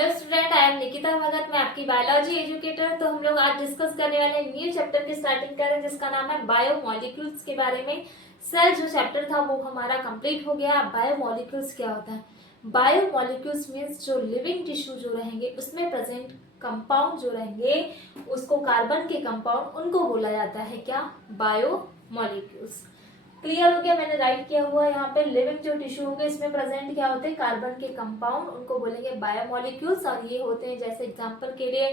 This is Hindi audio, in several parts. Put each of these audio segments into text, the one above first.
Hello student, I am Nikita Bhagat. मैं आपकी बायोलॉजी एजुकेटर। तो हम लोग आज डिस्कस करने वाले हैं न्यू चैप्टर की स्टार्टिंग करें जिसका नाम है बायोमोलिक्यूल्स के बारे में। सेल जो चैप्टर था वो हमारा कंप्लीट हो गया। अब बायोमोलिक्यूल्स क्या होता है? बायोमोलिक्यूल्स मीन्स जो लिविंग टिश्यू जो रहेंगे उसमें प्रेजेंट कंपाउंड जो रहेंगे उसको कार्बन के कंपाउंड उनको बोला जाता है क्या? बायोमोलिक्यूल्स। क्लियर हो गया? मैंने राइट किया हुआ है यहाँ पे। लिविंग जो टिश्यू होंगे इसमें प्रेजेंट क्या होते हैं? कार्बन के कंपाउंड, उनको बोलेंगे बायोमोलिक्यूल्स। और ये होते हैं जैसे एग्जांपल के लिए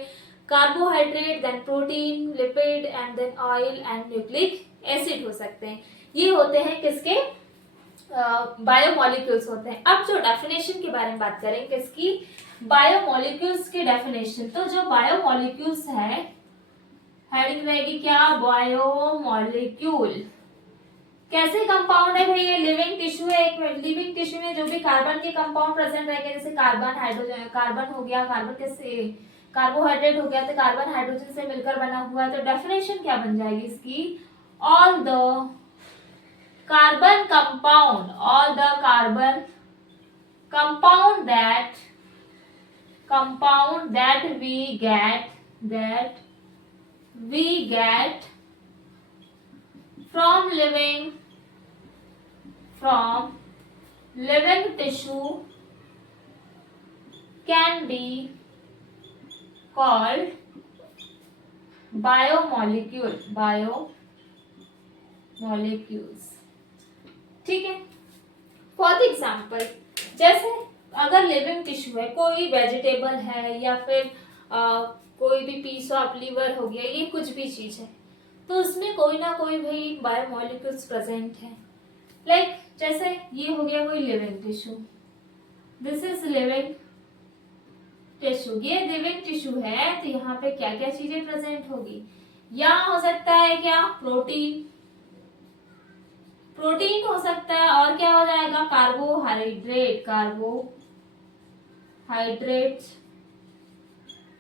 carbohydrate, then protein, lipid and then oil and nucleic acid हो सकते हैं। ये होते हैं किसके? बायोमोलिक्यूल्स होते हैं। अब जो डेफिनेशन के बारे में बात करें किसकी? बायोमोलिक्यूल्स की डेफिनेशन। तो जो बायोमोलिक्यूल्स है हेडिंग रहेगी क्या? बायोमोलिक्यूल कैसे कंपाउंड है भाई? ये लिविंग टिश्यू है। एक लिविंग टिश्यू में जो भी कार्बन के कंपाउंड प्रेजेंट रहेंगे, जैसे कार्बन हाइड्रोजन, कार्बन हो गया, कार्बन कैसे कार्बोहाइड्रेट हो गया तो कार्बन हाइड्रोजन से मिलकर बना हुआ है। तो डेफिनेशन क्या बन जाएगी इसकी? All the carbon compound, all the carbon compound that we get from living tissue can be called bayomolecules। ठीक है। फॉर एग्जाम्पल, जैसे अगर लिविंग टिश्यू है, कोई वेजिटेबल है या फिर कोई भी पीस ऑफ लिवर हो गया, ये कुछ भी चीज है, तो उसमें कोई ना कोई भाई बायोमोलिक्यूल्स प्रेजेंट है। लाइक जैसे ये हो गया कोई living tissue, this is living tissue. ये लिविंग टिश्यू है तो यहाँ पे क्या क्या चीजें प्रेजेंट होगी? यहाँ हो सकता है क्या? प्रोटीन हो सकता है। और क्या हो जाएगा? Carbohydrate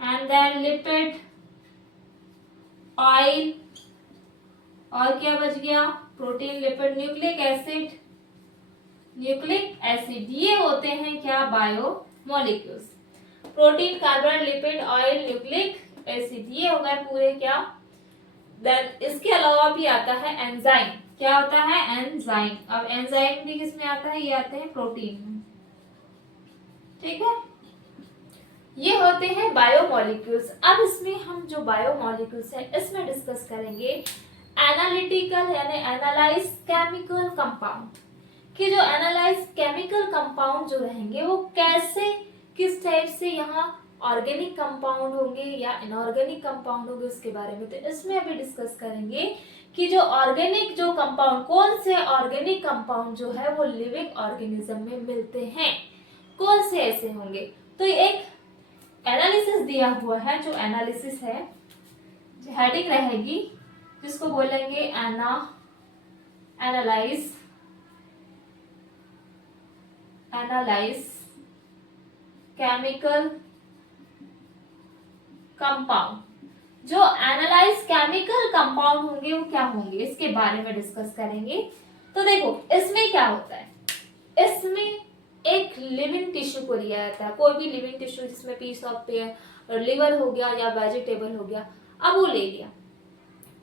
and then lipid, oil, और क्या बच गया? Protein, lipid, nucleic acid. ये होते हैं क्या? Biomolecules. Protein, carbon, lipid, oil, nucleic acid, ये हो गए पूरे क्या? देन इसके अलावा भी आता है एंजाइम। क्या होता है? एंजाइम। अब एंजाइम भी किसमें आता है? ये आते हैं प्रोटीन में। ठीक है, ये होते हैं बायोमोलिक्यूल्स। अब इसमें हम जो बायोमोलिक्यूल्स है इसमें डिस्कस करेंगे एनालिटिकल यानी एनालाइज केमिकल कंपाउंड, कि जो एनालाइज केमिकल कंपाउंड जो रहेंगे वो कैसे, किस टाइप से यहाँ ऑर्गेनिक कंपाउंड होंगे या इनऑर्गेनिक कंपाउंड होंगे उसके बारे में। तो इसमें अभी डिस्कस करेंगे कि जो ऑर्गेनिक जो कंपाउंड, कौन से ऑर्गेनिक कंपाउंड जो है वो लिविंग ऑर्गेनिज्म में मिलते हैं, कौन से ऐसे होंगे। तो एक एनालिसिस दिया हुआ है, जो एनालिसिस है हेडिंग रहेगी जिसको बोलेंगे एनालाइज केमिकल कंपाउंड। जो एनालाइज केमिकल कंपाउंड होंगे वो क्या होंगे इसके बारे में डिस्कस करेंगे। तो देखो इसमें क्या होता है, इसमें एक लिविंग टिश्यू को लिया जाता है, कोई भी लिविंग टिश्यू जिसमें पीस ऑफ लिवर हो गया या वेजिटेबल हो गया, अब वो ले लिया।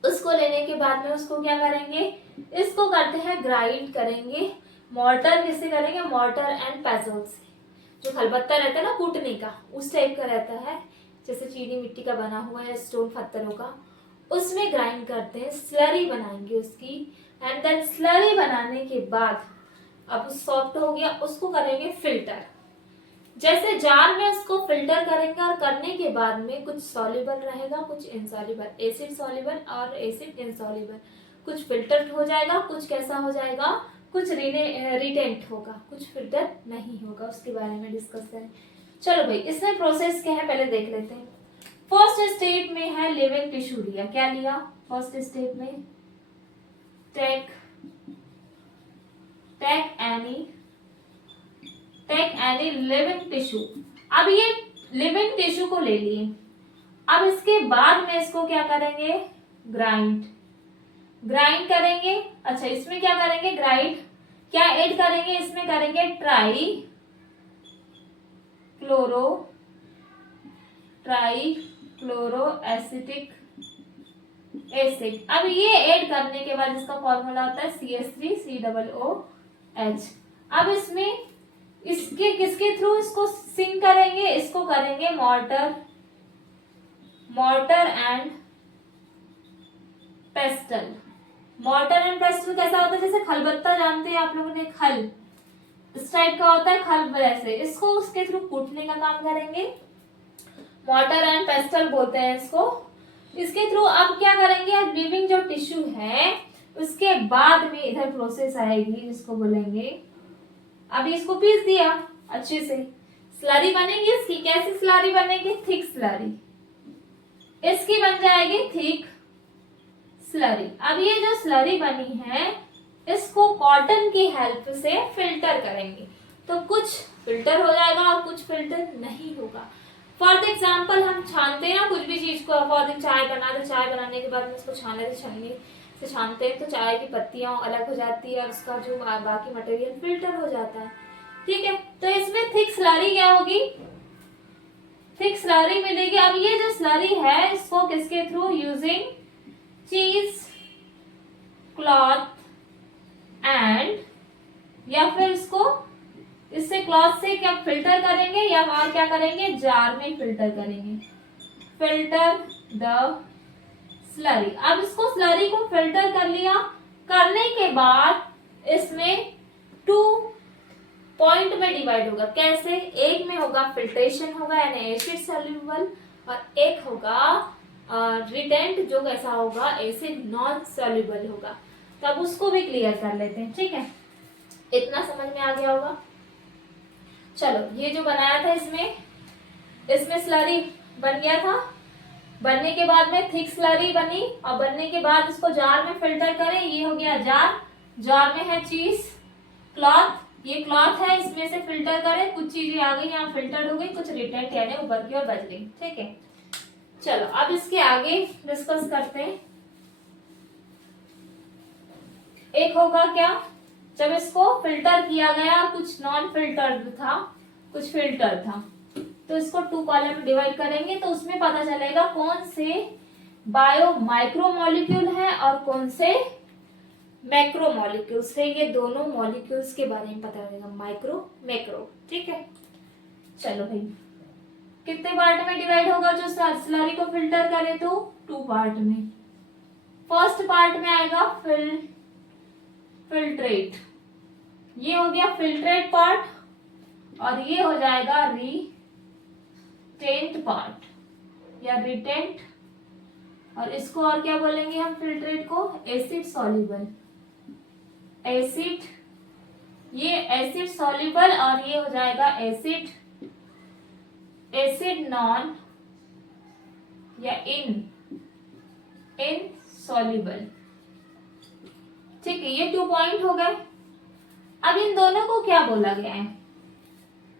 उसको लेने के बाद में उसको क्या करेंगे? इसको करते हैं ग्राइंड करेंगे। मॉर्टर किससे करेंगे? मॉर्टर एंड पेजल से। जो खलबत्ता रहता है ना कूटने का, उस टाइप का रहता है, जैसे चीनी मिट्टी का बना हुआ या स्टोन पत्थरों का, उसमें ग्राइंड करते हैं, स्लरी बनाएंगे उसकी। एंड देन स्लरी बनाने के बाद अब सॉफ्ट हो गया, उसको करेंगे फिल्टर। जैसे जार में उसको फिल्टर करेंगे और करने के बाद में कुछ सॉल्युबल रहेगा, कुछ इनसॉल्युबल, एसिड सॉल्युबल और एसिड इनसॉल्युबल। कुछ फिल्टर हो जाएगा, कुछ कैसा हो जाएगा, कुछ रिटेंट होगा, कुछ फिल्टर नहीं होगा। उसके बारे में डिस्कस करें। चलो भाई, इसमें प्रोसेस क्या है पहले देख लेते हैं। फर्स्ट स्टेप में है लिविंग टिश्यू लिया। क्या लिया फर्स्ट स्टेप में? Take any living tissue. अब ये लिविंग टिश्यू को ले लिए। अब इसके बाद में इसको क्या करेंगे? ग्राइंड करेंगे। अच्छा, इसमें क्या करेंगे? ग्राइंड क्या ऐड करेंगे? इसमें करेंगे try chloro trichloro acetic acid. अब ये ऐड करने के बाद इसका फॉर्मूला होता है CH3COOH। अब इसमें इसके किसके थ्रू इसको सिंक करेंगे, इसको करेंगे mortar and pastel. Mortar and pastel कैसा होता है, जैसे खलबत्ता जानते हैं आप लोगों ने, खल इस टाइप का होता है, खल वैसे इसको उसके थ्रू कूटने का काम करेंगे, मॉर्टर एंड पेस्टल बोलते हैं इसको। इसके थ्रू अब क्या करेंगे, अब लिविंग जो टिश्यू है उसके बाद में इधर प्रोसेस आएगी जिसको बोलेंगे, अभी इसको पीस दिया अच्छे से, स्लरी बनेगी इसकी। कैसी स्लरी बनेगी, थिक स्लरी, इसकी बन जाएगी थिक स्लरी। अब ये जो स्लरी बनी है इसको कॉटन की हेल्प से फिल्टर करेंगे, तो कुछ फिल्टर हो जाएगा और कुछ फिल्टर नहीं होगा। फॉर एग्जाम्पल हम छानते हैं ना कुछ भी चीज को, फॉर चाय बनाते, चाय बनाने के बाद में इसको छानने से छानते हैं तो चाय की पत्तियां अलग हो जाती है और उसका जो बाकी मटेरियल फिल्टर हो जाता है। ठीक है, तो इसमें थिक स्लरी क्या होगी, थिक स्लरी मिलेगी। अब ये जो स्लरी है इसको किसके थ्रू, यूजिंग चीज क्लॉथ एंड, या फिर इसको इससे क्लॉथ से क्या फिल्टर करेंगे या और क्या करेंगे, जार में फिल्टर करेंगे, फिल्टर द स्लरी। अब इसको स्लरी को फिल्टर कर लिया, करने के बाद इसमें 2 पॉइंट में डिवाइड होगा। कैसे, एक में होगा फिल्ट्रेशन होगा यानी एसिड सॉल्युबल, और एक होगा रिटेंट जो कैसा होगा, एसिड नॉन सॉल्युबल होगा। तो अब उसको भी क्लियर कर लेते हैं। ठीक है, इतना समझ में आ गया होगा। चलो, ये जो बनाया था इसमें स्लरी बन गया था, बनने के बाद में थिक स्लरी बनी, और बनने के बाद इसको जार में फिल्टर करें, ये हो गया जार में है चीज क्लॉथ, ये क्लॉथ है, इसमें से फिल्टर करें, कुछ चीजें आ गई यहाँ फिल्टर हो गई, कुछ रिटेंट यानी ऊपर की ओर बच गई। ठीक है, चलो अब इसके आगे डिस्कस करते हैं। एक होगा क्या, जब इसको फिल्टर किया गया और कुछ नॉन फिल्टर्ड था, कुछ फिल्टर था, तो इसको 2 कॉलम में डिवाइड करेंगे, तो उसमें पता चलेगा कौन से बायो माइक्रो मॉलिक्यूल है और कौन से मैक्रो मॉलिक्यूल्स है। ये दोनों मॉलिक्यूल्स के बारे में पता चलेगा, माइक्रो मैक्रो। ठीक है, चलो भाई, कितने पार्ट में डिवाइड होगा, जो स्लरी को फिल्टर करे तो 2 पार्ट में। फर्स्ट पार्ट में आएगा फिल्ट्रेट, ये हो गया फिल्ट्रेट पार्ट, और ये हो जाएगा रिटेंट पार्ट या रिटेंट, और इसको और क्या बोलेंगे हम, फिल्ट्रेट को एसिड सॉल्युबल, एसिड, ये एसिड सॉल्युबल, और ये हो जाएगा एसिड नॉन या इनसॉल्युबल। ठीक है, ये 2 पॉइंट हो गए। अब इन दोनों को क्या बोला गया है,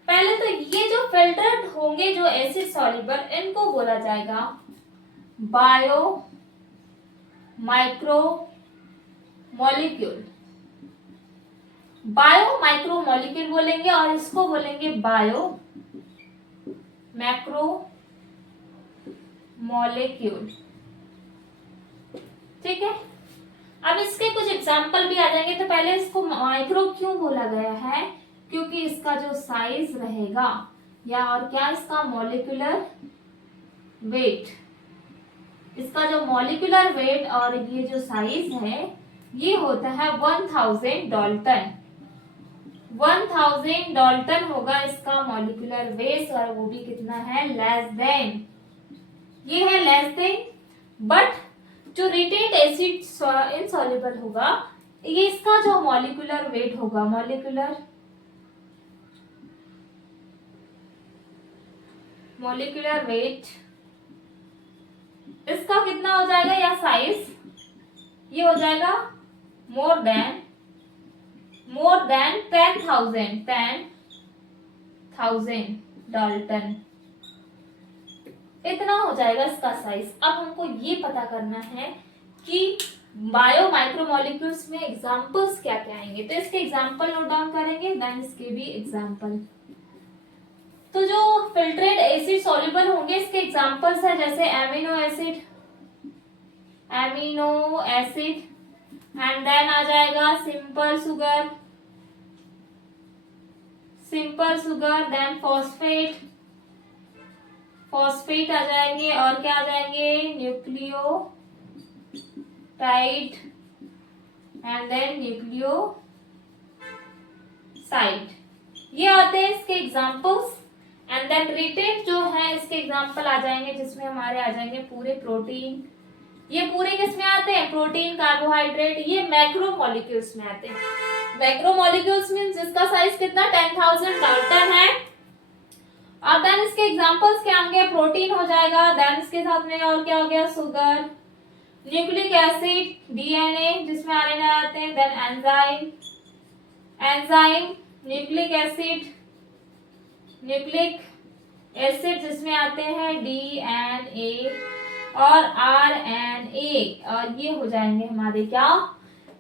पहले तो ये जो फिल्टर्ड होंगे जो एसिड सॉल्युबल, इनको बोला जाएगा bio micro molecule, bio micro molecule बोलेंगे, और इसको बोलेंगे बायो मैक्रो मॉलिक्यूल। ठीक है, अब इसके कुछ एग्जाम्पल भी आ जाएंगे। तो पहले इसको माइक्रो क्यों बोला गया है, क्योंकि इसका जो साइज रहेगा या और क्या, इसका मॉलिक्यूलर वेट, इसका जो मॉलिक्यूलर वेट और ये जो साइज है ये होता है 1000 डाल्टन। 1000 डाल्टन होगा इसका मॉलिक्यूलर वेट, और वो भी कितना है, लेस देन, ये है लेस देन। बट जो रिटेंट एसिड इनसॉल्युबल होगा, ये इसका जो मॉलिक्यूलर वेट होगा, मॉलिक्यूलर वेट इसका कितना हो जाएगा, या साइज, ये हो जाएगा मोर देन 10,000 डाल्टन, इतना हो जाएगा इसका साइज। अब हमको ये पता करना है कि बायो माइक्रोमोलिक्यूल्स में एग्जांपल्स क्या क्या आएंगे, तो इसके एग्जांपल नोट डाउन करेंगे, देन इसके भी एग्जांपल। तो जो फिल्ट्रेट एसिड सॉल्युबल होंगे इसके एग्जांपल्स है जैसे एमिनो एसिड एंड देन आ जाएगा सिंपल सुगर, देन फॉस्फेट आ जाएंगे, और क्या आ जाएंगे न्यूक्लियोटाइड एंड देन न्यूक्लियोसाइड। ये आते हैं इसके एग्जांपल्स। एंड देन रिटेन जो है इसके एग्जांपल आ जाएंगे जिसमें हमारे आ जाएंगे पूरे प्रोटीन। ये पूरे किस में आते हैं? प्रोटीन, कार्बोहाइड्रेट, ये मैक्रोमोलिक्यूल्स में आते हैं। मैक्रोमोलिक्यूल्स मींस जिसका साइज कितना 10,000 डाल्टन है। अब देन इसके एग्जांपल्स क्या होंगे? प्रोटीन हो जाएगा, देन इसके साथ में और क्या हो गया? शुगर, न्यूक्लिक एसिड, डीएनए जिसमें आरएनए आते हैं, देन एंजाइम, न्यूक्लिक एसिड जिसमें आते हैं डीएनए और आरएनए, और ये हो जाएंगे हमारे क्या?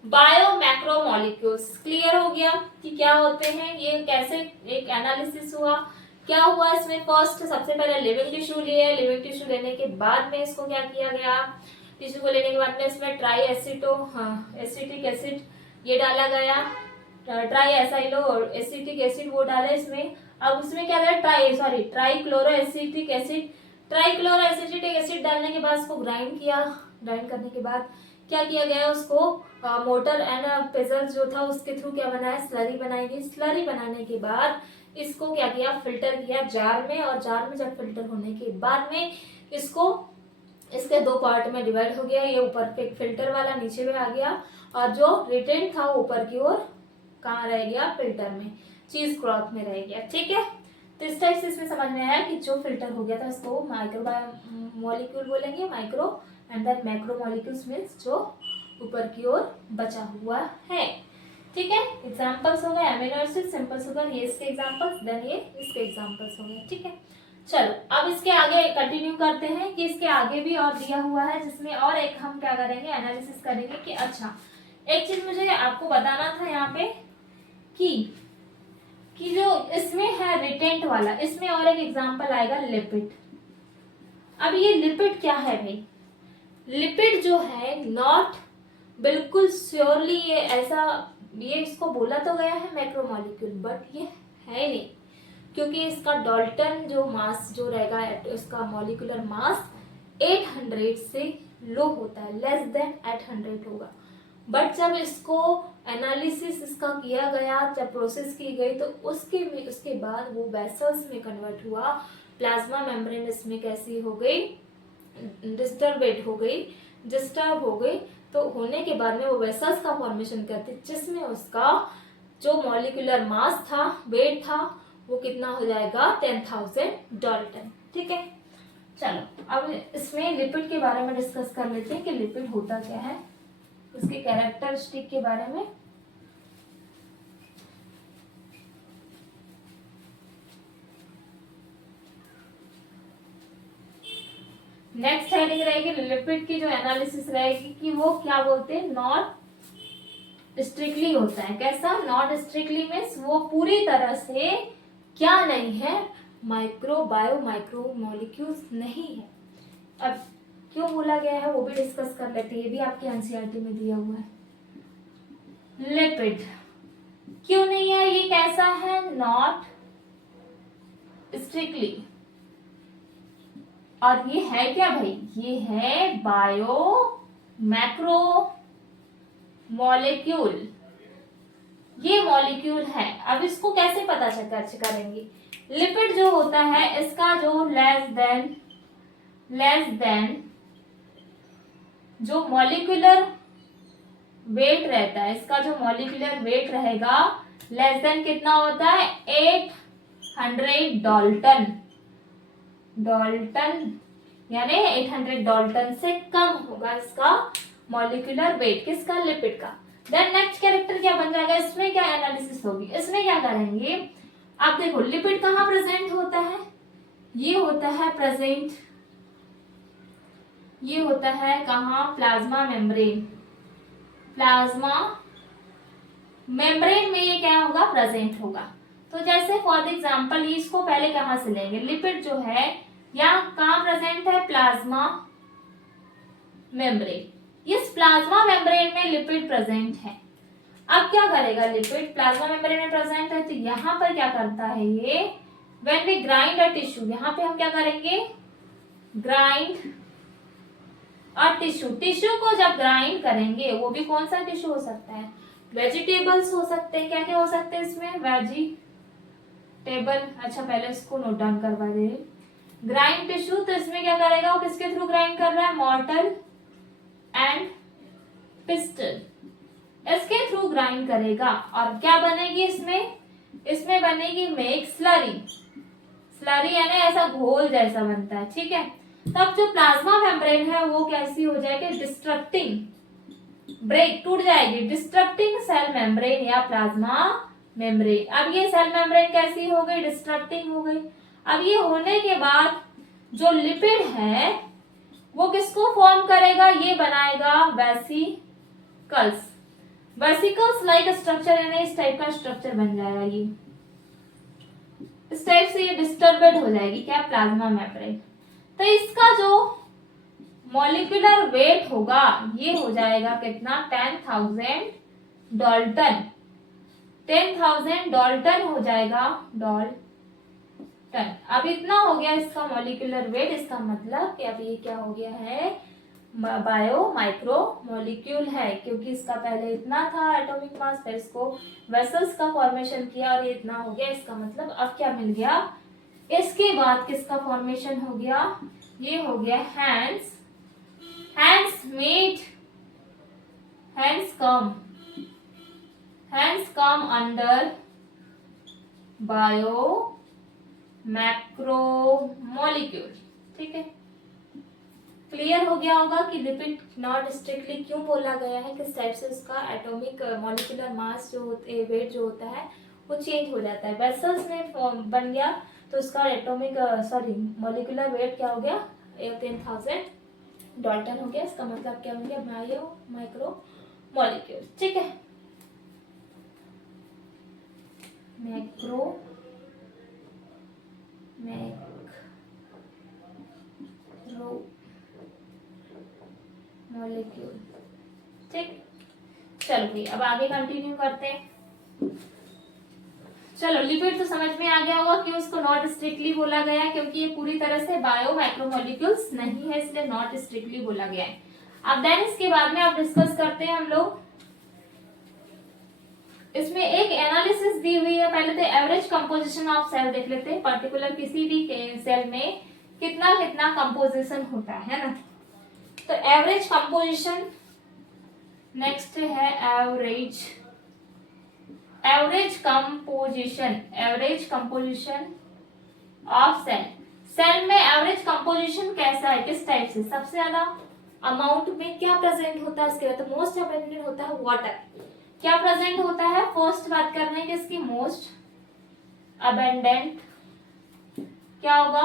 Bio macromolecules. क्लियर हो गया कि क्या होते हैं ये, कैसे एक एनालिसिस हुआ, क्या हुआ इसमें। फर्स्ट सबसे पहले लिविंग टिश्यू लिए, लिविंग टिश्यू लेने के बाद में इसको क्या किया गया? टिश्यू को लेने के बाद में इसमें एसिटिक एसिड ये डाला गया, ट्राई एसिटिक एसिड वो डाला इसमें। अब उसमें क्या डाला? ट्राइक्लोरो एसिटिक एसिड डालने के बाद इसको ग्राइंड किया। ग्राइंड करने के बाद क्या किया गया? उसको मोटर एंड पेजर जो था उसके थ्रू क्या बनाया? स्लरी बनाई गई। स्लरी बनाने के बाद इसको क्या किया? फिल्टर किया जार में, और जार में जब फिल्टर होने के बाद में इसको इसके दो पार्ट में डिवाइड हो गया। ये ऊपर पे फिल्टर वाला नीचे में आ गया, और जो रिटेन था वो ऊपर की ओर कहाँ रह गया? फिल्टर में, चीज क्लॉथ में रह गया। ठीक है, तो इस टाइप से इसमें समझ में आया कि जो फिल्टर हो गया था इसको माइक्रोमोलिक्यूल बोलेंगे, micro and then macromolecules means जो ऊपर की ओर बचा हुआ है। ठीक है, एग्जांपल्स हो गए एमिनो एसिड, सिंपल शुगर, ये इसके एग्जांपल्स, देन ये इसके एग्जांपल्स हो गए। ठीक है, चलो अब इसके आगे कंटिन्यू करते हैं कि इसके आगे भी और दिया हुआ है, जिसमें और एक हम क्या करेंगे? एनालिसिस करेंगे कि अच्छा एक चीज मुझे आपको बताना था यहाँ पे कि जो इसमें है रिटेंट वाला, इसमें और एक एग्जांपल आएगा लिपिड। अब ये लिपिड क्या है भाई? लिपिड जो है नॉट बिल्कुल श्योरली ये ऐसा, ये इसको बोला तो गया है मैक्रोमोलिक्यूल, बट ये है नहीं, क्योंकि इसका डाल्टन जो मास जो रहेगा, इसका मॉलिक्यूलर मास 800 से लो होता है, लेस देन 800 होगा। बट जब इसको एनालिसिस इसका किया गया, जब प्रोसेस की गई, तो उसके बाद वो वेसल्स में कन्वर्ट हुआ। प्लाज्मा मेम्ब्रेन इसमें कैसी हो गई? डिस्टर्ब हो गई। तो होने के बाद में वो वेसल्स का फॉर्मेशन करती, जिसमें उसका जो मॉलिक्यूलर मास था, वेट था, वो कितना हो जाएगा? 10,000 डाल्टन। ठीक है, चलो अब इसमें लिपिड के बारे में डिस्कस कर लेते हैं कि लिपिड होता क्या है, उसके कैरेक्टरिस्टिक के बारे में। नेक्स्ट हेडिंग रहेगी लिपिड की, जो एनालिसिस रहेगी कि वो क्या बोलते हैं? नॉट स्ट्रिक्टली होता है। कैसा? नॉट स्ट्रिक्टली मीन्स वो पूरी तरह से क्या नहीं है? बायो माइक्रोमोलिक्यूल्स नहीं है। अब क्यों बोला गया है वो भी डिस्कस कर लेते हैं, ये भी आपके एनसीईआरटी में दिया हुआ है। लिपिड क्यों नहीं है? ये कैसा है? Not strictly. और ये है क्या भाई? ये है बायो मैक्रो मॉलिक्यूल, ये मॉलिक्यूल है। अब इसको कैसे पता करेंगे? लिपिड जो होता है इसका जो लेस देन जो मॉलिक्यूलर वेट रहता है, इसका जो मॉलिक्यूलर वेट रहेगा लेस देन कितना होता है? 800 डाल्टन, यानी 800 डाल्टन से कम होगा इसका मॉलिक्यूलर वेट, किसका? लिपिड का। देन नेक्स्ट कैरेक्टर क्या बन जाएगा? इसमें क्या एनालिसिस होगी? इसमें क्या करेंगे? आप देखो लिपिड कहाँ प्रेजेंट होता है? ये होता है प्रेजेंट, ये होता है कहाँ? प्लाज्मा मेम्ब्रेन में ये क्या होगा? प्रेजेंट होगा। तो जैसे फॉर एग्जाम्पल इसको पहले कहाँ से लेंगे, लिपिड जो है यहाँ कहाँ प्रेजेंट है, प्लाज्मा मेम्ब्रेन। इस प्लाज्मा मेम्ब्रेन में लिपिड प्रेजेंट है। अब क्या करेगा, लिपिड प्लाज्मा मेम्ब्रेन में प्रेजेंट है तो यहाँ पर क्या करता है ये, when we grind a tissue, यहाँ पे हम क्या करेंगे, ग्राइंड अ टिश्यू। टिश्यू को जब ग्राइंड करेंगे, वो भी कौन सा टिश्यू हो सकता है, वेजिटेबल्स हो सकते हैं, क्या क्या हो सकते हैं इसमें, वेजिटेबल। अच्छा पहले इसको नोट डाउन करवा दे, ग्राइंड टिश्यू, तो इसमें क्या करेगा, वो किसके थ्रू ग्राइंड कर रहा है, मॉर्टल एंड पिस्टल, इसके थ्रू ग्राइंड करेगा। और क्या बनेगी इसमें, इसमें बनेगी मिल्क स्लरी। स्लरी यानी ऐसा घोल जैसा बनता है, ठीक है। तब जो प्लाज्मा मेम्ब्रेन है वो कैसी हो जाएगी, डिस्ट्रक्टिंग, ब्रेक, टूट जाएगी, डिस्ट्रक्टिंग सेल मेम्ब्रेन या प्लाज्मा मेम्ब्रेन। अब ये सेल मेम्ब्रेन कैसी हो गई, डिस्ट्रक्टिंग हो गई। अब ये होने के बाद जो लिपिड है वो किसको फॉर्म करेगा, ये बनाएगा वेसिकल्स। वेसिकल्स लाइक स्ट्रक्चर, यानी इस टाइप का स्ट्रक्चर बन जाएगा, ये इस टाइप से ये डिस्टर्बेड हो जाएगी क्या, प्लाज्मा मेम्ब्रेन। तो इसका जो मॉलिक्यूलर वेट होगा ये हो जाएगा कितना, 10,000 डाल्टन, 10,000 डाल्टन हो जाएगा, डाल्टन। अब इतना हो गया इसका मॉलिक्यूलर वेट, इसका मतलब कि अब ये क्या हो गया है, बायो माइक्रो मॉलिक्यूल है, क्योंकि इसका पहले इतना था एटॉमिक मास, फिर इसको वेसल्स का फॉर्मेशन किया और ये इतना हो गया। इसका मतलब अब क्या मिल गया, इसके बाद किसका फॉर्मेशन हो गया, ये हो गया hands, hands come under bio macro molecule, ठीक है। क्लियर हो गया होगा कि लिपिड नॉट स्ट्रिक्टली क्यों बोला गया है, किस टाइप से उसका एटॉमिक मॉलिक्यूलर मास जो वेट जो होता है वो चेंज हो जाता है। वेसल्स में बन गया तो उसका एटॉमिक मॉलिक्यूलर वेट क्या हो गया, 10,000 डाल्टन हो गया। इसका मतलब क्या हो गया, बायो माइक्रो मॉलिक्यूल, ठीक है। मैक्रो मॉलिक्यूल, ठीक। चलो भाई अब आगे कंटिन्यू करते हैं। चलो लिपिड तो समझ में आ गया होगा कि उसको नॉट स्ट्रिक्टली बोला गया है, क्योंकि ये पूरी तरह से बायो मैक्रोमोलिक्यूल्स नहीं है, इसलिए नॉट स्ट्रिक्टली बोला गया है। अब देन इसके बाद में आप डिस्कस करते हैं हम लोग, इसमें एक एनालिसिस दी हुई है। पहले तो एवरेज कंपोजिशन ऑफ सेल देख लेते हैं, पर्टिकुलर किसी भी सेल में कितना कितना कंपोजिशन होता है ना। तो एवरेज कंपोजिशन, नेक्स्ट है एवरेज कंपोजिशन ऑफ सेल में एवरेज कंपोजिशन कैसा है, किस टाइप से, सबसे ज्यादा अमाउंट में क्या प्रेजेंट होता है, उसके बाद मोस्ट अबेंडेंट होता है वाटर, क्या प्रेजेंट होता है। फर्स्ट बात कर रहे हैं कि इसकी मोस्ट अबेंडेंट क्या होगा,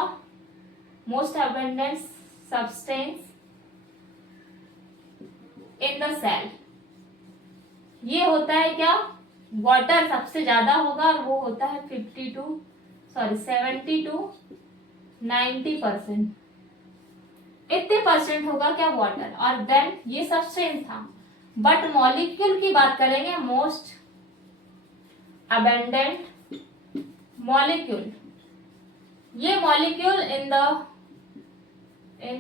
most abundant substance in the cell, ये होता है क्या, वाटर सबसे ज्यादा होगा और वो होता है 70 to 90%, इतने परसेंट होगा क्या वाटर। और देन ये सब्सटेंस था, बट मॉलिक्यूल की बात करेंगे, मोस्ट अबेंडेंट मॉलिक्यूल, ये मॉलिक्यूल इन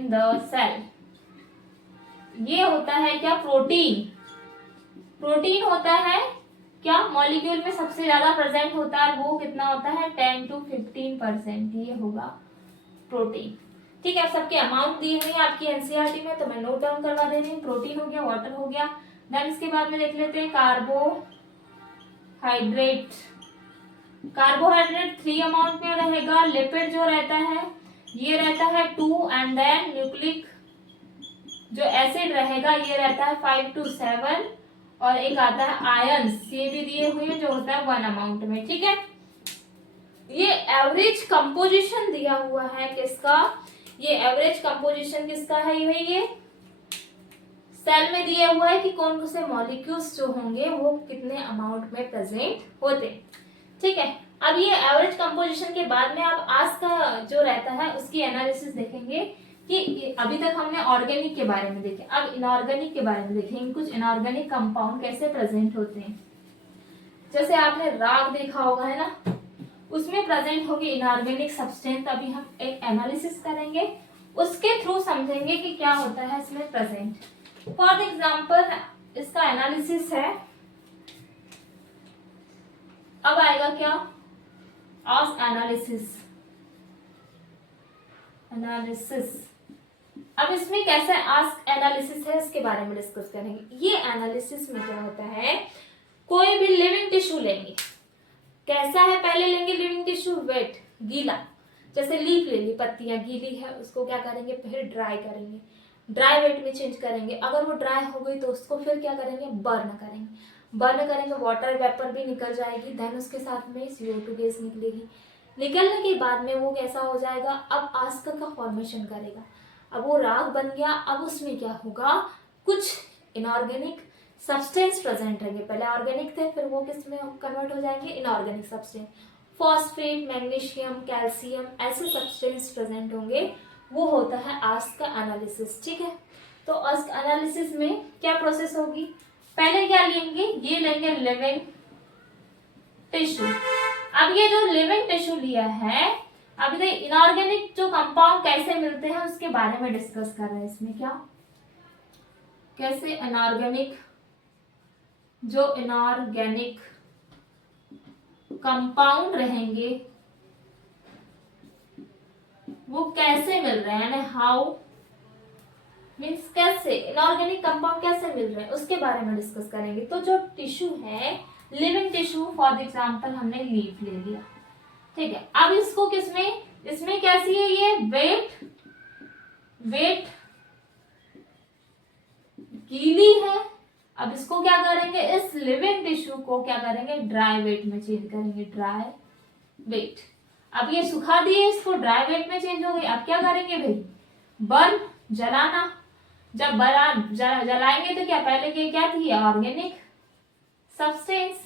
द सेल, ये होता है क्या, प्रोटीन होता है क्या, मॉलिक्यूल में सबसे ज्यादा प्रेजेंट होता है, वो कितना होता है 10 to 15%, ये होगा प्रोटीन, ठीक है। सबके अमाउंट दिए हुए हैं आपकी एनसीईआरटी में, तो मैं नोट डाउन करवा दे रही हूँ। प्रोटीन हो गया, वाटर हो गया, देन इसके बाद में देख लेते हैं कार्बोहाइड्रेट 3 अमाउंट में रहेगा। लिपिड जो रहता है ये रहता है 2, एंड देन न्यूक्लिक जो एसिड रहेगा ये रहता है 5 to 7, और एक आता है आयंस, ये भी दिए हुए जो होता है 1 अमाउंट में, ठीक है। ये एवरेज कंपोजिशन दिया हुआ है किसका, ये एवरेज कंपोजिशन किसका है, ये सेल में दिया हुआ है कि कौन से मॉलिक्यूल्स जो होंगे वो कितने अमाउंट में प्रेजेंट होते, ठीक है। अब ये एवरेज कंपोजिशन के बाद में अब आज का जो रहता है उसकी एनालिसिस देखेंगे कि अभी तक हमने ऑर्गेनिक के बारे में देखे, अब इनऑर्गेनिक के बारे में देखेंगे कुछ इनऑर्गेनिक कंपाउंड कैसे प्रेजेंट होते हैं। जैसे आपने राग देखा होगा है ना, उसमें प्रेजेंट होगी इनऑर्गेनिक सब्सटेंस। अभी हम एक एनालिसिस करेंगे, उसके थ्रू समझेंगे कि क्या होता है इसमें प्रेजेंट। फॉर एग्जांपल इसका एनालिसिस है, अब आएगा क्या, आस्क एनालिसिस। अब इसमें कैसे आस्क एनालिसिस है इसके बारे में डिस्कस करेंगे। ये एनालिसिस में क्या होता है, कोई भी लिविंग टिश्यू लेंगे, कैसा है, पहले लेंगे लिविंग टिश्यू वेट, गीला, जैसे लीफ ले ली, पत्तियां गीली है, उसको क्या करेंगे, फिर ड्राई करेंगे, ड्राई वेट में चेंज करेंगे। अगर वो ड्राई हो गई तो उसको फिर क्या करेंगे, बर्न करेंगे, वाटर वेपर भी निकल जाएगी, देन उसके साथ में CO2 गैस निकलेगी। निकलने के बाद में वो कैसा हो जाएगा, अब आस्क का फॉर्मेशन करेगा। अब वो राग बन गया, अब उसमें क्या होगा, कुछ इनऑर्गेनिक सब्सटेंस प्रेजेंट रहेंगे, पहले ऑर्गेनिक थे फिर वो किस में कन्वर्ट हो जाएंगे, inorganic substance. Phosphate, magnesium, calcium, ऐसे सब्सटेंस प्रेजेंट होंगे, वो होता है आस्क का एनालिसिस। ठीक है, तो आस्क एनालिसिस में क्या प्रोसेस होगी, पहले क्या लेंगे, ये लेंगे लिविंग टिश्यू। अब ये जो लिविंग टिश्यू लिया है, अब ये इनऑर्गेनिक जो कंपाउंड कैसे मिलते हैं उसके बारे में डिस्कस कर रहे हैं। इसमें क्या, कैसे इनऑर्गेनिक, जो इनऑर्गेनिक कंपाउंड रहेंगे वो कैसे मिल रहे हैं, यानी हाउ मीन्स कैसे इनऑर्गेनिक कंपाउंड कैसे मिल रहे हैं उसके बारे में डिस्कस करेंगे। तो जो टिश्यू है लिविंग टिश्यू, फॉर एग्जांपल हमने लीफ ले लिया, ठीक है। अब इसको किसमें, इसमें कैसी है ये वेट गीली है। अब इसको क्या करेंगे, इस लिविंग टिश्यू को क्या करेंगे, ड्राई वेट में चेंज करेंगे, ड्राई वेट। अब ये सुखा दिए, इसको ड्राई वेट में चेंज हो गई। अब क्या करेंगे भाई, बर्न, जलाना। जब जलाएंगे तो क्या, पहले क्या थी, ऑर्गेनिक सब्सटेंस।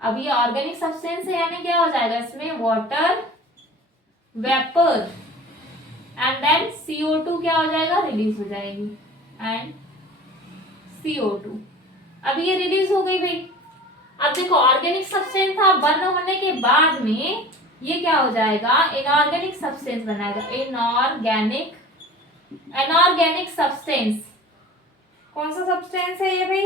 अब ये ऑर्गेनिक सब्सटेंस है, यानी क्या हो जाएगा, इसमें water vapour and then CO2 क्या हो जाएगा, रिलीज हो जाएगी, एंड CO2। अब ये रिलीज हो गई भाई। अब देखो ऑर्गेनिक सब्सटेंस था, बर्न होने के बाद में ये क्या हो जाएगा, इनऑर्गेनिक सब्सटेंस बनाएगा, इनऑर्गेनिक सब्सटेंस। कौन सा सब्सटेंस है ये भाई,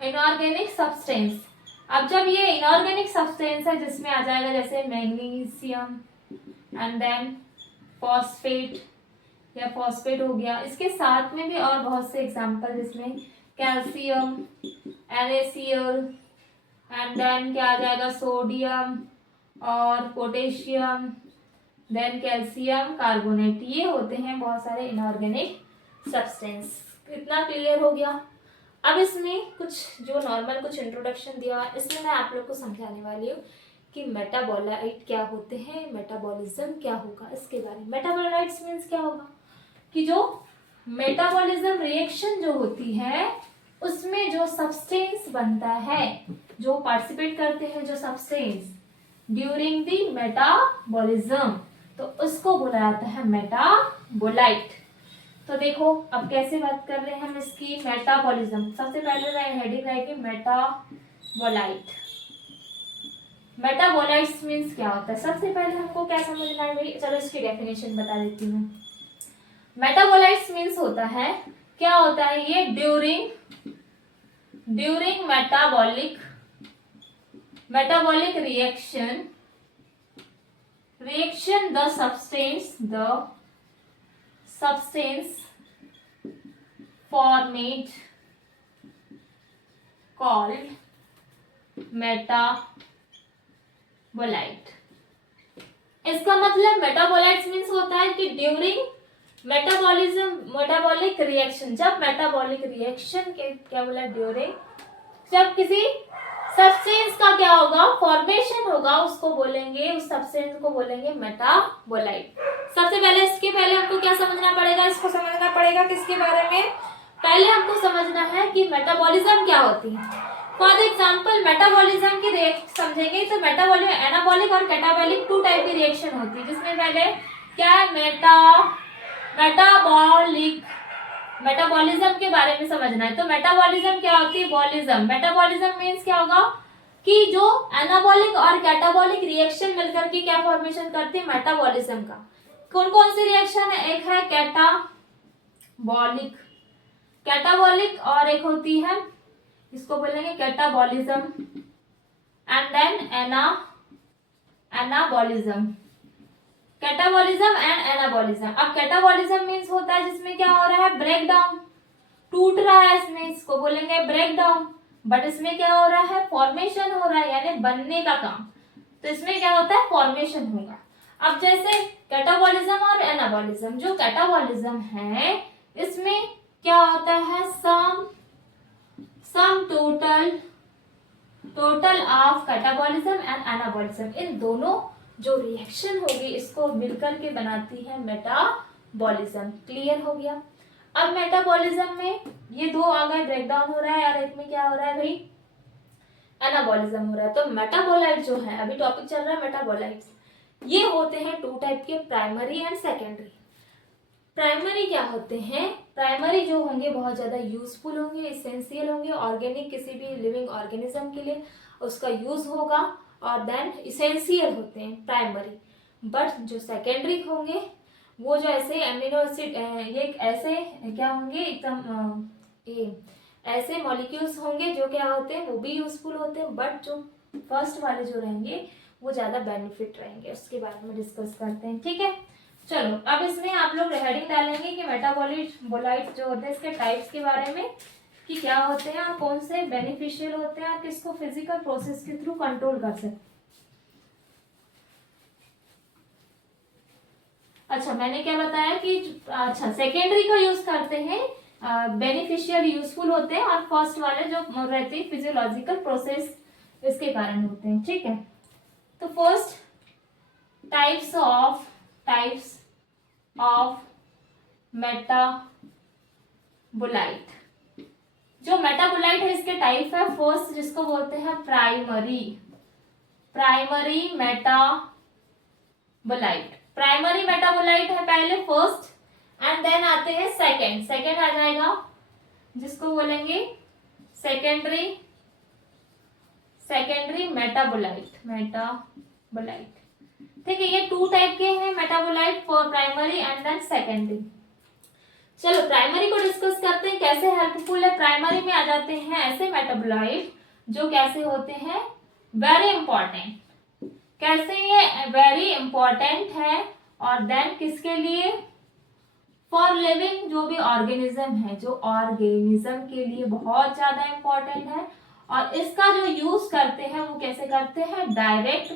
इनऑर्गेनिक सब्सटेंस। अब जब ये इनऑर्गेनिक सब्सटेंस है जिसमें आ जाएगा जैसे मैग्नीशियम एंड देन फॉस्फेट, या फॉस्फेट हो गया, इसके साथ में भी और बहुत से एग्जांपल जिसमें कैल्शियम, NaCl एंड देन क्या आ जाएगा, सोडियम और पोटेशियम, देन कैल्शियम कार्बोनेट, ये होते हैं बहुत सारे इनऑर्गेनिक सब्सटेंस। कितना क्लियर हो गया। अब इसमें कुछ जो नॉर्मल कुछ इंट्रोडक्शन दिया, इसमें मैं आप लोग को समझाने वाली हूँ कि मेटाबोलाइट क्या होते हैं, मेटाबॉलिज्म क्या होगा इसके बारे में। मेटाबोलाइट्स मीन्स क्या होगा कि जो मेटाबॉलिज्म रिएक्शन जो होती है उसमें जो सब्सटेंस बनता है, जो पार्टिसिपेट करते हैं जो सब्सटेंस ड्यूरिंग द मेटाबॉलिज्म, तो उसको बोला जाता है मेटाबोलाइट। तो देखो अब कैसे बात कर रहे हैं हम इसकी, मेटाबॉलिज्म। सबसे पहले हेडिंग रहेगी मेटाबोलाइट। मेटाबोलाइट्स मीन्स क्या होता है, सबसे पहले हमको क्या समझना है भाई, चलो इसकी डेफिनेशन बता देती हूँ। मेटाबोलाइट्स मीन्स होता है, क्या होता है ये, during metabolic reaction the substance formed called metabolite. इसका मतलब मेटाबोलाइट्स मीन्स होता है कि ड्यूरिंग मेटाबॉलिक रिएक्शन, जब मेटाबॉलिक रिएक्शन के क्या बोला, ड्यूरिंग, जब किसी सब्सटेंस का क्या होगा, फॉर्मेशन होगा, उसको बोलेंगे, उस सब्सटेंस को बोलेंगे मेटाबोलाइट। सबसे पहले इसके पहले हमको क्या समझना पड़ेगा, इसको समझना पड़ेगा किसके बारे में, पहले हमको समझना है कि मेटाबॉलिज्म क्या होती है। फॉर एग्जाम्पल मेटाबॉलिज्म की समझेंगे तो मेटाबॉलिक, एनाबॉलिक और कैटाबॉलिक 2 टाइप की रिएक्शन होती है, जिसमें पहले क्या है मेटाबॉलिक, मेटाबॉलिज्म के बारे में समझना है। तो मेटाबॉलिज्म क्या होती है? बॉलिज्म। मेटाबॉलिज्म मीन्स क्या होगा कि जो एनाबॉलिक और कैटाबॉलिक रिएक्शन मिलकर के क्या फॉर्मेशन करती है? मेटाबॉलिज्म का। कौन कौन सी रिएक्शन है? एक है कैटाबॉलिक और एक होती है, इसको बोलेंगे catabolism, and then anabolism. Catabolism and anabolism. अब कैटाबॉलिज्म मीन्स होता है जिसमें क्या हो रहा है? ब्रेक डाउन, टूट रहा है, इसमें इसको बोलेंगे ब्रेक डाउन। बट इसमें क्या हो रहा है? फॉर्मेशन हो रहा है, यानी बनने का काम। तो इसमें क्या होता है? फॉर्मेशन होगा। अब जैसे कैटाबॉलिज्म और एनाबॉलिज्म, जो कैटाबॉलिज्म है इसमें क्या होता है? Sum total of catabolism and anabolism, इन दोनों जो रिएक्शन होगी इसको मिलकर के बनाती है मेटाबॉलिज्म। क्लियर हो गया? अब मेटाबॉलिज्म में ये दो आ गए, ब्रेक डाउन हो रहा है, और एक में क्या हो रहा है भाई? एनाबॉलिज्म हो रहा है। तो मेटाबोलाइट जो है, अभी टॉपिक चल रहा है मेटाबोलाइट्स, ये होते हैं 2 टाइप के, प्राइमरी एंड सेकेंडरी। प्राइमरी क्या होते हैं? प्राइमरी जो होंगे बहुत ज्यादा यूजफुल होंगे, इसेंशियल होंगे, ऑर्गेनिक किसी भी लिविंग ऑर्गेनिज्म के लिए उसका यूज होगा, और देन इसेंशियल होते हैं प्राइमरी। बट जो सेकेंडरी होंगे वो जो ऐसे एमिनो एसिड, ये ऐसे क्या होंगे एकदम ऐसे मॉलिक्यूल्स होंगे जो क्या होते हैं, वो भी यूजफुल होते हैं, बट जो फर्स्ट वाले जो रहेंगे वो ज्यादा बेनिफिट रहेंगे। उसके बारे में डिस्कस करते हैं, ठीक है। चलो अब इसमें आप लोग हेडिंग डालेंगे कि मेटाबोलाइट जो होते हैं इसके टाइप्स के बारे में, कि क्या होते हैं और कौन से बेनिफिशियल होते हैं और किसको फिजिकल प्रोसेस के थ्रू कंट्रोल कर सकते हैं। अच्छा, मैंने क्या बताया कि अच्छा सेकेंडरी को यूज करते हैं, बेनिफिशियल यूजफुल होते हैं, और फर्स्ट वाले जो रहते हैं फिजियोलॉजिकल प्रोसेस इसके कारण होते हैं, ठीक है। तो फर्स्ट टाइप्स ऑफ मेटाबोलाइट। जो मेटाबोलाइट है इसके टाइप है, फर्स्ट जिसको बोलते हैं प्राइमरी मेटाबोलाइट। प्राइमरी मेटाबोलाइट है पहले, फर्स्ट, एंड देन आते हैं सेकंड आ जाएगा जिसको बोलेंगे सेकेंडरी मेटाबोलाइट। ठीक है, ये 2 टाइप के हैं metabolite, for primary and then secondary. चलो प्राइमरी को डिस्कस करते हैं, कैसे हेल्पफुल है। प्राइमरी में आ जाते हैं ऐसे मेटाबोलाइट जो कैसे होते हैं? Very important. कैसे ये वेरी इंपॉर्टेंट है, और देन किसके लिए? फॉर लिविंग जो भी ऑर्गेनिज्म है, जो ऑर्गेनिज्म के लिए बहुत ज्यादा इंपॉर्टेंट है, और इसका जो यूज करते हैं वो कैसे करते हैं? Direct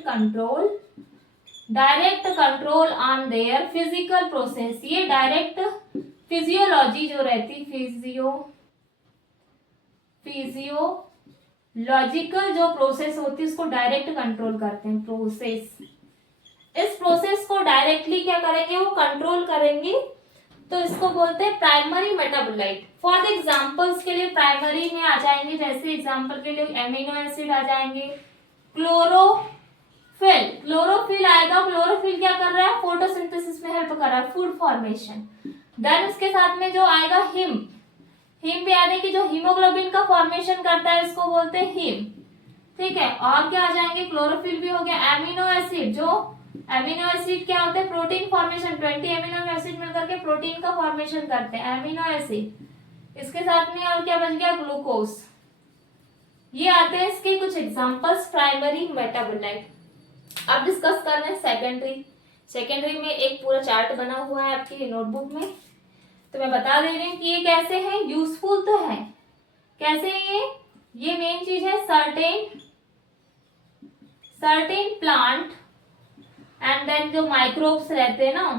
control on their physical process. ये डायरेक्ट फिजियोलॉजी जो रहती, फिजियोलॉजिकल जो प्रोसेस होती है उसको डायरेक्ट कंट्रोल करते हैं। इस प्रोसेस को डायरेक्टली क्या करेंगे? वो कंट्रोल करेंगे, तो इसको बोलते हैं प्राइमरी मेटाबोलाइट। फॉर एग्जांपल्स के लिए प्राइमरी में आ जाएंगे, जैसे एग्जांपल के लिए एमिनो एसिड आ जाएंगे, क्लोरोफिल आएगा। क्लोरोफिल क्या कर रहा है? फोटोसिंथेसिस में हेल्प कर रहा है, फूड फॉर्मेशन। देन उसके साथ में जो आएगा हिम भी आने की, जो हीमोग्लोबिन का फॉर्मेशन करता है इसको बोलते हैं हिम, ठीक है। और क्या आ जाएंगे? क्लोरोफिल भी हो गया। एमिनो एसिड क्या होते हैं? प्रोटीन फॉर्मेशन, 20 एमिनो एसिड मिलकर के प्रोटीन का फॉर्मेशन करते हैं, एमिनो एसिड। इसके साथ में और क्या बच गया? ग्लूकोज। ये आते हैं इसके कुछ एग्जांपल्स प्राइमरी मेटाबोलाइट। अब डिस्कस कर रहे हैं सेकेंडरी में एक पूरा चार्ट बना हुआ है आपकी नोटबुक में, तो मैं बता दे रही हूँ कि ये कैसे है। यूजफुल तो है, कैसे ये मेन चीज है, सर्टेन प्लांट एंड देन जो माइक्रोब्स रहते हैं ना,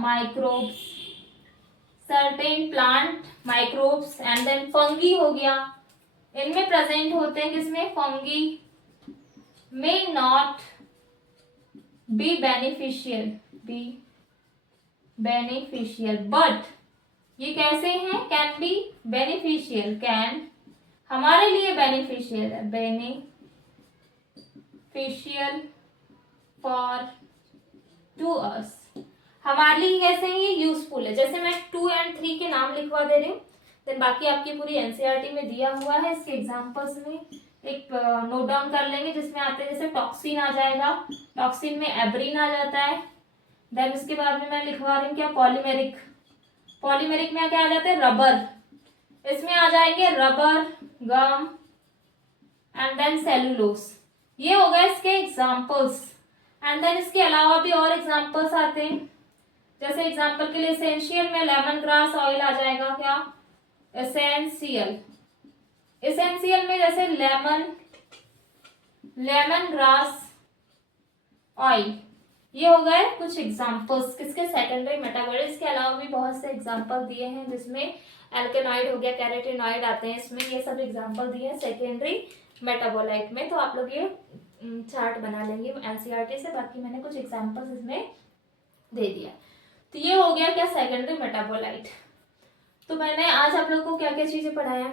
certain plant microbes, and then fungi हो गया, इनमें प्रेजेंट होते हैं। किसमें? Fungi may not be beneficial, but ये कैसे हैं? कैन बी बेनिफिशियल, हमारे लिए बेनिफिशियल है, बेनिफिशियल फॉर टू अस, हमारे लिए कैसे है ये यूजफुल है। जैसे मैं 2 और 3 के नाम लिखवा दे रही हूँ, देन बाकी आपकी पूरी एनसीईआरटी में दिया हुआ है। इसके एग्जांपल्स में एक नोट डाउन कर लेंगे, जिसमें आते हैं जैसे टॉक्सिन आ जाएगा, टॉक्सिन में एब्रिन आ जाता है। देन उसके बाद में मैं लिखवा रही हूँ क्या, पॉलीमेरिक, पॉलीमेरिक में क्या आ जाता है, रबर, इसमें आ जाएंगे rubber, gum and then cellulose. ये हो गए इसके एग्जांपल्स। एंड देन इसके अलावा भी और एग्जांपल्स आते हैं, जैसे एग्जांपल के लिए एसेंशियल में लेमन ग्रास ऑयल आ जाएगा, क्या, एसेंशियल, एसेंशियल में जैसे लेमन ग्रास ऑयल। ये हो गए कुछ एग्जांपल्स किसके, सेकेंडरी मेटाबॉलाइट्स। के अलावा भी बहुत से एग्जांपल दिए हैं, जिसमें एल्केनॉइड हो गया, कैरोटीनॉइड आते हैं इसमें, ये सब एग्जांपल दिए हैं सेकेंडरी मेटाबॉलाइट में। तो आप लोग ये चार्ट बना लेंगे एनसीईआरटी से, बाकी मैंने कुछ एग्जांपल्स इसमें दे दिया। तो ये हो गया क्या, सेकेंडरी मेटाबोलाइट। तो मैंने आज आप लोग को क्या क्या चीजें पढ़ाया,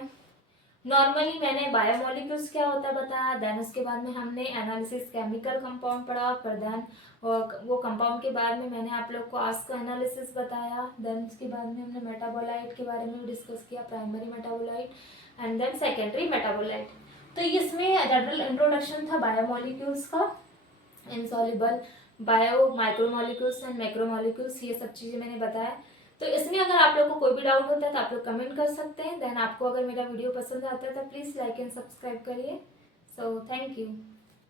नॉर्मली मैंने बायोमोलिक्यूल्स क्या होता है बताया, देन उसके बाद में हमने एनालिसिस केमिकल कंपाउंड पढ़ा, फिर देन वो कंपाउंड के बाद में मैंने आप लोग को आस्क एनालिसिस बताया, देन उसके बाद में हमने मेटाबोलाइट के बारे में डिस्कस किया, primary metabolite and then secondary metabolite. तो इसमें जनरल इंट्रोडक्शन था बायोमोलिक्यूल्स का, insoluble, bio, micromolecules and macromolecules, ये सब चीजें मैंने बताया। तो इसमें अगर आप लोग को कोई भी डाउट होता है तो आप लोग कमेंट कर सकते हैं। देन आपको अगर मेरा वीडियो पसंद आता है तो प्लीज लाइक एंड सब्सक्राइब करिए। So thank you.